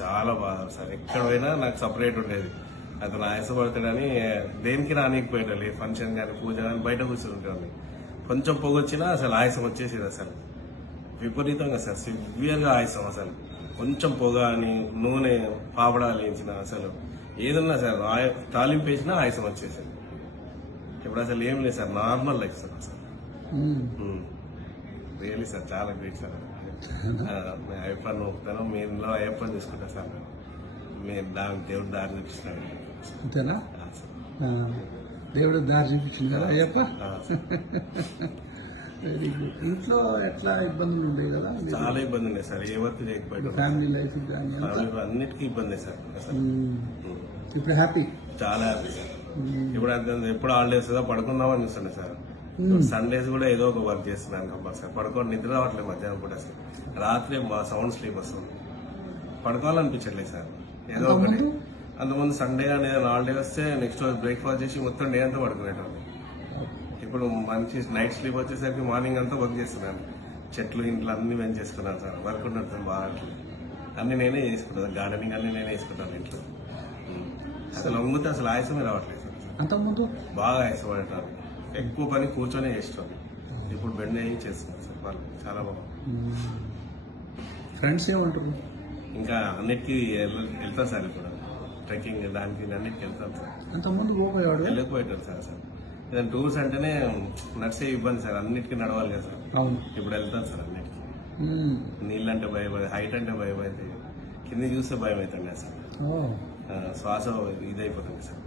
చాలా బాధ సార్. ఎక్కడ పోయినా నాకు సపరేట్ ఉండేది. అతను ఆయాసపడతాడని దేనికి రానికపోయాడు. ఏ ఫంక్షన్ కానీ పూజ కానీ బయట కూర్చుంటాను. కొంచెం పొగొచ్చినా అసలు ఆయాసం వచ్చేసేది. అసలు విపరీతంగా సార్, సివియర్గా ఆయాసం. అసలు కొంచెం పొగ అని నూనె పాపడాలు వేయించిన అసలు ఏదన్నా సార్ తాలింపు వేసినా ఆయాసం వచ్చేసేది. ఇప్పుడు అసలు ఏం లేదు సార్, నార్మల్ లైఫ్ సార్. అసలు రియల్లీ సార్ చాలా గ్రేట్ సార్. అయ్యప్పని నొప్పుతాను, మీ ఇంట్లో అయ్యప్పని చూసుకుంటా సార్. మీరు దేవుడు దారి చూపిస్తున్నాడు. అంతేనా? దేవుడు దారి చూపించింది కదా అయ్యప్ప. Very good. ఇంట్లో ఎట్లా ఇబ్బందులు ఉండేవి కదా? చాలా ఇబ్బంది ఉన్నాయి సార్. ఏ వర్క్ చేయకపోయాడు. ఫ్యామిలీ లైఫ్ కానీ అన్నిటికీ ఇబ్బంది సార్. అసలు ఇప్పుడు హ్యాపీ, చాలా హ్యాపీ సార్. ఇప్పుడు ఎప్పుడు హాలిడేస్ పడుకుందామని చూస్తుండే సార్. సండేస్ కూడా ఏదో ఒక వర్క్ చేస్తున్నాను కంపల్సరీ. పడుకోని నిద్ర రావట్లేదు మధ్యాహ్నం పూట. అసలు రాత్రి మా సౌండ్ స్లీప్ వస్తుంది, పడుకోవాలనిపించట్లేదు సార్. ఏదో ఒకటి అంతకుముందు సండే కానీ ఏదైనా హాలిడే వస్తే నెక్స్ట్ రోజు బ్రేక్ఫాస్ట్ చేసి మొత్తం డే అంతా పడుకునేటప్పుడు. ఇప్పుడు మంచి నైట్ స్లీప్ వచ్చేసరికి మార్నింగ్ అంతా వర్క్ చేస్తున్నాను. చెట్లు ఇంట్లో అన్ని మేము చేసుకున్నాను సార్. వర్క్ ఉంటుంది బాగా, అన్ని నేనే చేసుకుంటాను. గార్డెనింగ్ అన్ని నేనే చేసుకుంటాను ఇంట్లో. అసలు వంగితే అసలు ఆయాసమే రావట్లేదు సార్. అంతకుముందు బాగా ఆయాసం పడటాను. ఎక్కువ పని కూర్చొనే చేస్తాను. ఇప్పుడు బెండ్ అయ్యి చేస్తున్నాను సార్. వాళ్ళు చాలా బాగుంది. ఫ్రెండ్స్ ఏమంటారు? ఇంకా అన్నిటికీ వెళ్తాను సార్. ఇప్పుడు ట్రెక్కింగ్ దానికి అన్నిటికీ వెళ్తాను సార్. అంతకుముందు పోయేవాడు? వెళ్ళకపోయాడు సార్. సార్ ఏదైనా టూర్స్ అంటేనే నడిచే ఇబ్బంది సార్. అన్నిటికీ నడవాలి కదా సార్. అవును. ఇప్పుడు వెళ్తాను సార్ అన్నిటికీ. నీళ్ళంటే భయం, హైట్ అంటే భయం అయితే, కింద చూస్తే భయం అవుతుంది సార్. శ్వాస ఇదైపోతుంది సార్.